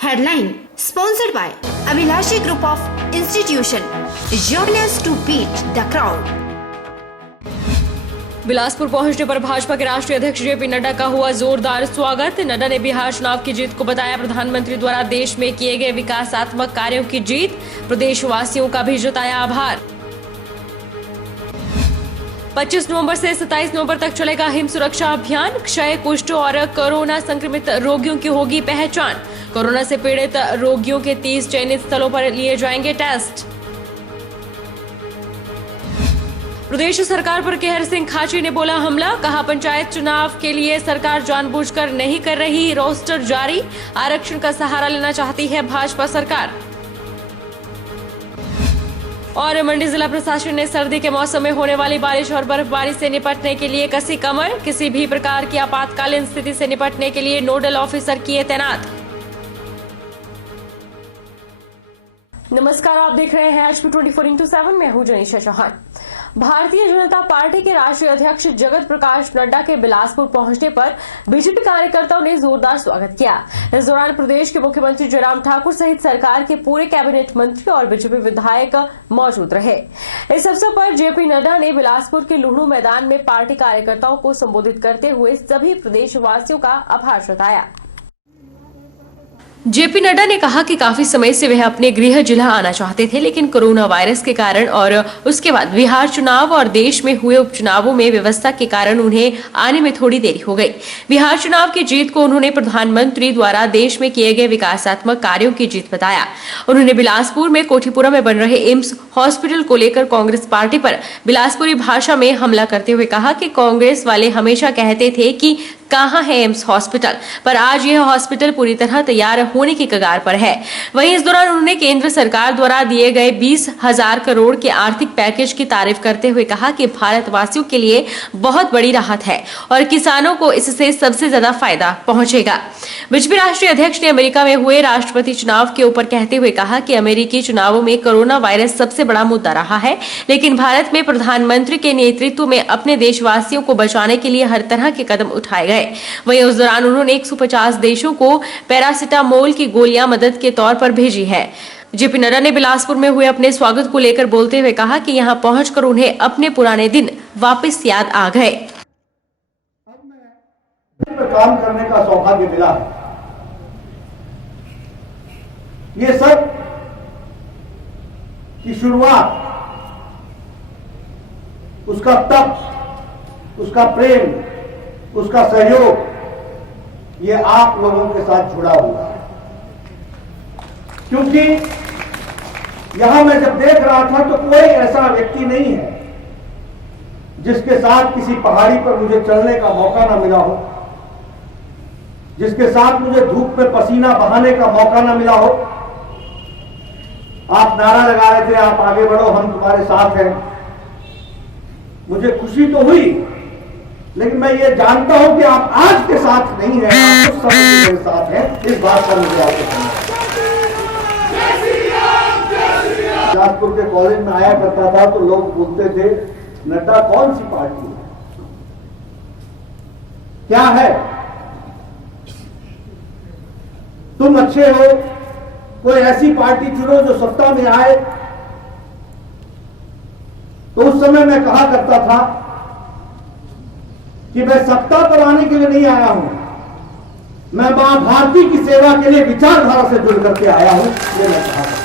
Headline sponsored by Abhilashi Group of Institution. Join us to beat the crowd. Bilaspur पहुंचने पर भाजपा के राष्ट्रीय अध्यक्ष जेपी नड्डा का हुआ जोरदार स्वागत। नड्डा ने बिहार चुनाव की जीत को बताया प्रधानमंत्री द्वारा देश में किए गए विकासात्मक कार्यों की जीत। प्रदेशवासियों का भी जताया आभार। 25 नवंबर से 27 नवंबर तक चलेगा हिम सुरक्षा अभियान। क्षय, कुष्ठ और कोरोना संक्रमित रोगियों की होगी पहचान। कोरोना से पीड़ित रोगियों के 30 चयनित स्थलों पर लिए जाएंगे टेस्ट। प्रदेश सरकार पर केहर सिंह खाची ने बोला हमला, कहा पंचायत चुनाव के लिए सरकार जानबूझकर नहीं कर रही रोस्टर जारी। आरक्षण का सहारा लेना चाहती है भाजपा सरकार। और मंडी जिला प्रशासन ने सर्दी के मौसम में होने वाली बारिश और बर्फबारी से निपटने के लिए कसी कमर। किसी भी प्रकार की आपातकालीन स्थिति से निपटने के लिए नोडल ऑफिसर किए तैनात। नमस्कार, आप देख रहे हैं HP 24x7। मैं हूं जनीशा चौहान। भारतीय जनता पार्टी के राष्ट्रीय अध्यक्ष जगत प्रकाश नड्डा के बिलासपुर पहुंचने पर बीजेपी कार्यकर्ताओं ने जोरदार स्वागत किया। इस दौरान प्रदेश के मुख्यमंत्री जयराम ठाकुर सहित सरकार के पूरे कैबिनेट मंत्री और बीजेपी विधायक मौजूद रहे। इस अवसर पर जेपी नड्डा ने बिलासपुर के लुहणू मैदान में पार्टी कार्यकर्ताओं को संबोधित करते हुए सभी प्रदेशवासियों का आभार जताया। जेपी नड्डा ने कहा कि काफी समय से वह अपने गृह जिला आना चाहते थे, लेकिन कोरोना वायरस के कारण और उसके बाद बिहार चुनाव और देश में हुए उपचुनावों में व्यवस्था के कारण उन्हें आने में थोड़ी देरी हो गई। बिहार चुनाव की जीत को उन्होंने प्रधानमंत्री द्वारा देश में किए गए विकासात्मक कार्यों की जीत बताया। उन्होंने बिलासपुर में कोठीपुरा में बन रहे एम्स हॉस्पिटल को लेकर कांग्रेस पार्टी पर बिलासपुरी भाषा में हमला करते हुए कहा कि कांग्रेस वाले हमेशा कहते थे कि कहां है एम्स हॉस्पिटल, पर आज यह हॉस्पिटल पूरी तरह तैयार होने की कगार पर है। वहीं इस दौरान उन्होंने केंद्र सरकार द्वारा दिए गए 20,000 करोड़ के आर्थिक पैकेज की तारीफ करते हुए कहा कि भारतवासियों के लिए बहुत बड़ी राहत है और किसानों को इससे सबसे ज्यादा फायदा पहुंचेगा। बीजेपी राष्ट्रीय अध्यक्ष ने अमेरिका में हुए राष्ट्रपति चुनाव के ऊपर कहते हुए कहा कि अमेरिकी चुनावों में कोरोना वायरस सबसे बड़ा मुद्दा रहा है, लेकिन भारत में प्रधानमंत्री के नेतृत्व में अपने देशवासियों को बचाने के लिए हर तरह के कदम उठाए गए। वहीं उस दौरान उन्होंने 150 देशों को पैरासिटामोल की गोलियां मदद के तौर पर भेजी है। जेपी नड्डा ने बिलासपुर में हुए अपने स्वागत को लेकर बोलते हुए कहा कि यहां पहुंचकर उन्हें अपने पुराने दिन वापस याद आ गए। काम करने का सौभाग्य मिला है। ये सब की शुरुआत, उसका तप, उसका प्रेम, उसका सहयोग, ये आप लोगों के साथ जुड़ा हुआ है। क्योंकि यहां मैं जब देख रहा था तो कोई ऐसा व्यक्ति नहीं है जिसके साथ किसी पहाड़ी पर मुझे चलने का मौका ना मिला हो, जिसके साथ मुझे धूप में पसीना बहाने का मौका ना मिला हो। आप नारा लगा रहे थे, आप आगे बढ़ो, हम तुम्हारे साथ हैं। मुझे खुशी तो हुई, लेकिन मैं ये जानता हूं कि आप आज के साथ नहीं हैं, आप उस समय मेरे साथ हैं। इस बात पर मुझे आपको कहना है। बिलासपुर के कॉलेज में आया करता था तो लोग बोलते थे, नड्डा कौन सी पार्टी है, क्या है, तुम अच्छे हो, कोई ऐसी पार्टी चुनो जो सत्ता में आए। तो उस समय मैं कहा करता था कि मैं सत्ता पर आने के लिए नहीं आया हूं, मैं मां भारती की सेवा के लिए विचारधारा से जुड़ करके आया हूं, ये मैं कहा था।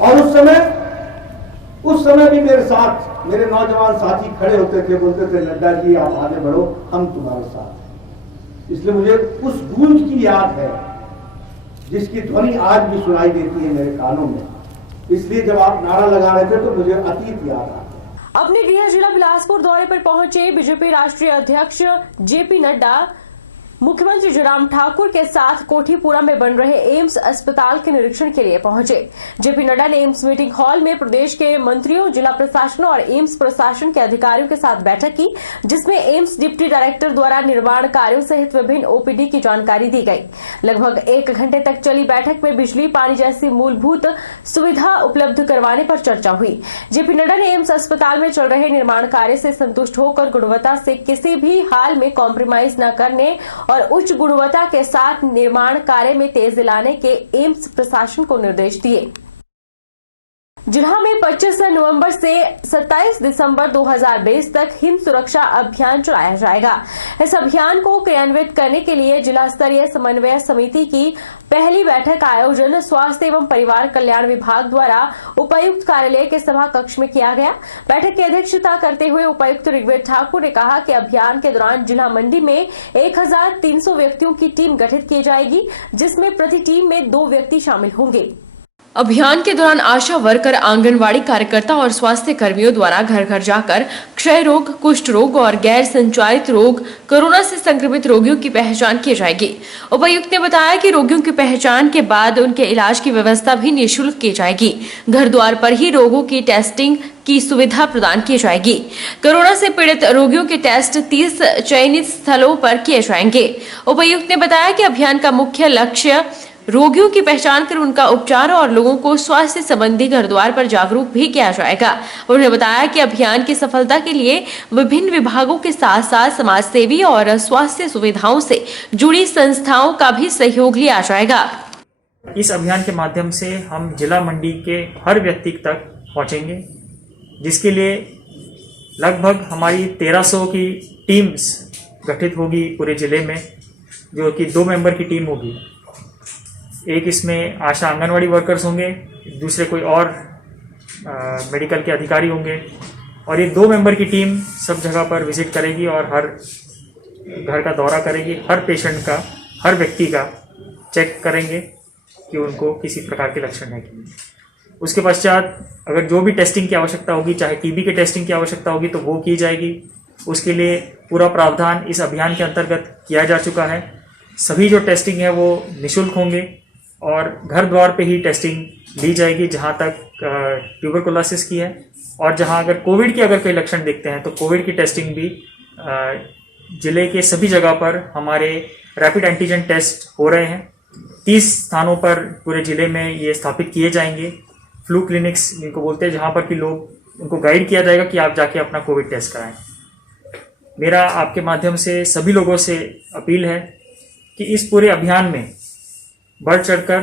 और उस समय भी मेरे साथ मेरे नौजवान साथी खड़े होते थे, बोलते थे, नड्डा जी आप आगे बढ़ो, हम तुम्हारे साथ हैं। इसलिए मुझे उस गूंज की याद है जिसकी ध्वनि आज भी सुनाई देती है मेरे कानों में। इसलिए जब आप नारा लगा रहे थे तो मुझे अतीत याद आ गया। अपने गृह जिला बिलासपुर दौरे पर पहुंचे बीजेपी राष्ट्रीय अध्यक्ष जेपी नड्डा मुख्यमंत्री जयराम ठाकुर के साथ कोठीपुरा में बन रहे एम्स अस्पताल के निरीक्षण के लिए पहुंचे। जेपी नड्डा ने एम्स मीटिंग हॉल में प्रदेश के मंत्रियों, जिला प्रशासन और एम्स प्रशासन के अधिकारियों के साथ बैठक की, जिसमें एम्स डिप्टी डायरेक्टर द्वारा निर्माण कार्यों सहित विभिन्न ओपीडी की जानकारी दी गई। लगभग 1 घंटे तक चली बैठक में बिजली, पानी जैसी मूलभूत सुविधा उपलब्ध करवाने पर चर्चा हुई। जेपी नड्डा ने एम्स अस्पताल में चल रहे निर्माण कार्य से संतुष्ट होकर गुणवत्ता से किसी भी हाल में कॉम्प्रोमाइज न करने और उच्च गुणवत्ता के साथ निर्माण कार्य में तेजी लाने के एम्स प्रशासन को निर्देश दिए। जुलाहा में 25 नवंबर से 27 दिसंबर 2020 तक हिम सुरक्षा अभियान चलाया जाएगा। इस अभियान को क्रियान्वित करने के लिए जिला स्तरीय समन्वय समिति की पहली बैठक का आयोजन स्वास्थ्य एवं परिवार कल्याण विभाग द्वारा उपायुक्त कार्यालय के सभा कक्ष में किया गया। बैठक की अध्यक्षता करते हुए उपायुक्त ऋग्वेद ठाकुर ने कहा कि अभियान के दौरान जिला मंडी में 1300 व्यक्तियों की टीम गठित की जाएगी, जिसमें प्रति टीम में 2 व्यक्ति शामिल होंगे। अभियान के दौरान आशा वर्कर, आंगनवाड़ी कार्यकर्ता और स्वास्थ्य कर्मियों द्वारा घर घर जाकर क्षय रोग, कुष्ठ रोग और गैर संचारित रोग, कोरोना से संक्रमित रोगियों की पहचान की जाएगी। उपायुक्त ने बताया कि रोगियों की पहचान के बाद उनके इलाज की व्यवस्था भी निःशुल्क की जाएगी। घर द्वार पर ही रोगों की टेस्टिंग की सुविधा प्रदान की जाएगी। कोरोना से पीड़ित रोगियों के टेस्ट 30 चयनित स्थलों पर किए जाएंगे। उपायुक्त ने बताया कि अभियान का मुख्य लक्ष्य रोगियों की पहचान कर उनका उपचार और लोगों को स्वास्थ्य संबंधी घर द्वार पर जागरूक भी किया जाएगा। उन्होंने बताया कि अभियान की सफलता के लिए विभिन्न विभागों के साथ साथ समाज सेवी और स्वास्थ्य सुविधाओं से जुड़ी संस्थाओं का भी सहयोग लिया जाएगा। इस अभियान के माध्यम से हम जिला मंडी के हर व्यक्ति तक पहुंचेंगे, जिसके लिए लगभग हमारी 1300 की टीम्स गठित होगी पूरे जिले में, जो कि 2 मेंबर की टीम होगी। एक इसमें आशा आंगनवाड़ी वर्कर्स होंगे, दूसरे कोई और मेडिकल के अधिकारी होंगे, और ये 2 मेंबर की टीम सब जगह पर विजिट करेगी और हर घर का दौरा करेगी, हर पेशेंट का, हर व्यक्ति का चेक करेंगे कि उनको किसी प्रकार के लक्षण है कि नहीं। उसके पश्चात अगर जो भी टेस्टिंग की आवश्यकता होगी, चाहे टीबी के टेस्टिंग की आवश्यकता होगी तो वो की जाएगी। उसके लिए पूरा प्रावधान इस अभियान के अंतर्गत किया जा चुका है। सभी जो टेस्टिंग है वो निःशुल्क होंगे और घर द्वार पे ही टेस्टिंग ली जाएगी, जहां तक ट्यूबरकुलोसिस की है, और जहां अगर कोविड के अगर कोई लक्षण दिखते हैं तो कोविड की टेस्टिंग भी जिले के सभी जगह पर हमारे रैपिड एंटीजन टेस्ट हो रहे हैं। 30 स्थानों पर पूरे जिले में ये स्थापित किए जाएंगे। फ्लू क्लिनिक्स जिनको बोलते हैं, जहां पर कि लोग उनको गाइड किया जाएगा कि आप जाके अपना कोविड टेस्ट कराएं। मेरा आपके माध्यम से सभी लोगों से अपील है कि इस पूरे अभियान में बढ़ चढ़कर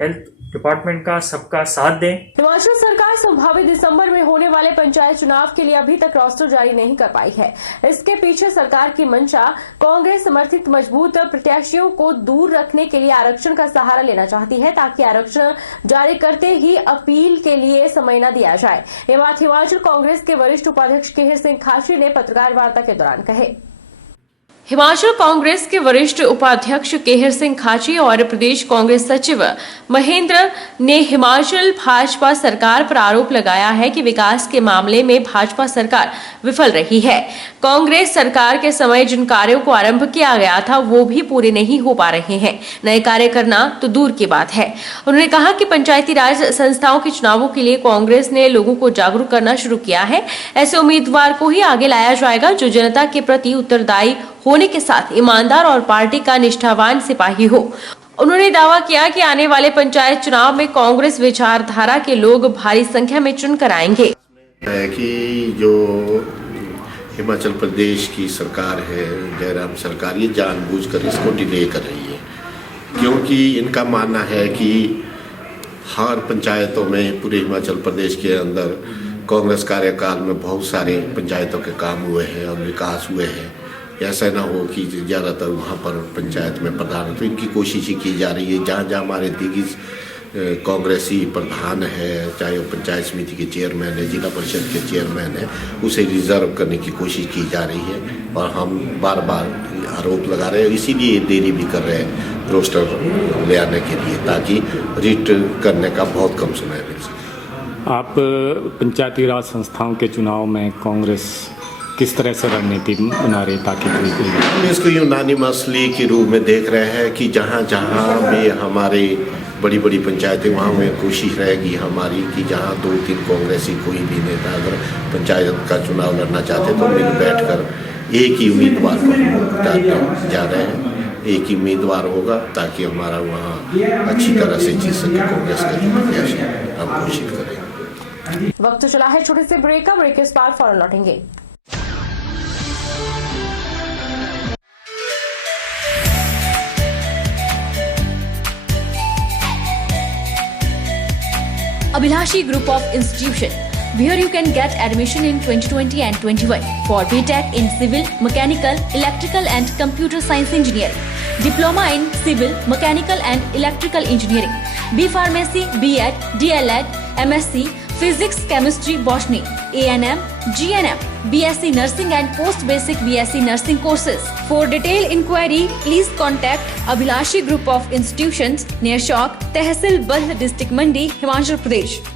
हेल्थ डिपार्टमेंट का सबका साथ दें। हिमाचल सरकार संभावित दिसंबर में होने वाले पंचायत चुनाव के लिए अभी तक रोस्टर जारी नहीं कर पाई है। इसके पीछे सरकार की मंशा कांग्रेस समर्थित मजबूत प्रत्याशियों को दूर रखने के लिए आरक्षण का सहारा लेना चाहती है, ताकि आरक्षण जारी करते ही अपील के लिए समय न दिया जाए। ये बात हिमाचल कांग्रेस के वरिष्ठ उपाध्यक्ष केहर सिंह खाची ने पत्रकार वार्ता के दौरान कहे। हिमाचल कांग्रेस के वरिष्ठ उपाध्यक्ष केहर सिंह खाची और प्रदेश कांग्रेस सचिव महेंद्र ने हिमाचल भाजपा सरकार पर आरोप लगाया है कि विकास के मामले में भाजपा सरकार विफल रही है। कांग्रेस सरकार के समय जिन कार्यों को आरंभ किया गया था वो भी पूरे नहीं हो पा रहे हैं, नए कार्य करना तो दूर की बात है। उन्होंने कहा कि पंचायती राज संस्थाओं के चुनावों के लिए कांग्रेस ने लोगों को जागरूक करना शुरू किया है। ऐसे उम्मीदवार को ही आगे लाया जाएगा जो जनता के प्रति उत्तरदायी होने के साथ ईमानदार और पार्टी का निष्ठावान सिपाही हो। उन्होंने दावा किया कि आने वाले पंचायत चुनाव में कांग्रेस विचारधारा के लोग भारी संख्या में चुनकर आएंगे। कि जो हिमाचल प्रदेश की सरकार है, जयराम सरकार, ये जानबूझकर इसको डिले कर रही है, क्योंकि इनका मानना है कि हर पंचायतों में पूरे हिमाचल प्रदेश के अंदर कांग्रेस कार्यकाल में बहुत सारे पंचायतों के काम हुए हैं और विकास हुए हैं। ऐसा ना हो कि ज़्यादातर वहाँ पर पंचायत में प्रधान, तो इनकी कोशिश ही की जा रही है। जहाँ जहाँ हमारे दिग्गज कांग्रेसी प्रधान है, चाहे वो पंचायत समिति के चेयरमैन है, जिला परिषद के चेयरमैन है, उसे रिजर्व करने की कोशिश की जा रही है। और हम बार बार आरोप लगा रहे हैं, इसीलिए देरी भी कर रहे हैं रोस्टर ले आने के लिए, ताकि रिट करने का बहुत कम समय मिल सके। आप पंचायती राज संस्थाओं के चुनाव में कांग्रेस किस तरह से रणनीति बना रही ताकि हम इसको यूनानिमस लीग के रूप में देख रहे हैं कि जहाँ जहाँ भी हमारे बड़ी बड़ी पंचायतें, वहाँ में कोशिश रहेगी हमारी कि जहाँ 2-3 कांग्रेसी कोई भी नेता अगर पंचायत का चुनाव लड़ना चाहते तो मिल बैठकर एक ही उम्मीदवार को हम जा रहे हैं, एक ही उम्मीदवार होगा ताकि हमारा वहाँ अच्छी तरह से जीत सके कांग्रेस का प्रत्याशी। हम घोषित करें। वक्त चला है छोटे से ब्रेक का, ब्रेक के बाद फौरन लौटेंगे। Abhilashi Group of Institution, where you can get admission in 2020 and 21 for BTech in Civil, Mechanical, Electrical and Computer Science Engineering, Diploma in Civil, Mechanical and Electrical Engineering, B Pharmacy, B.Ed, D.Led, MSc, Physics, Chemistry, Botany, A&M, GNM, BSc Nursing and Post Basic BSc Nursing courses. For detailed inquiry, please contact Abhilashi Group of Institutions near Chowk, Tehsil Bald, District Mandi, Himachal Pradesh.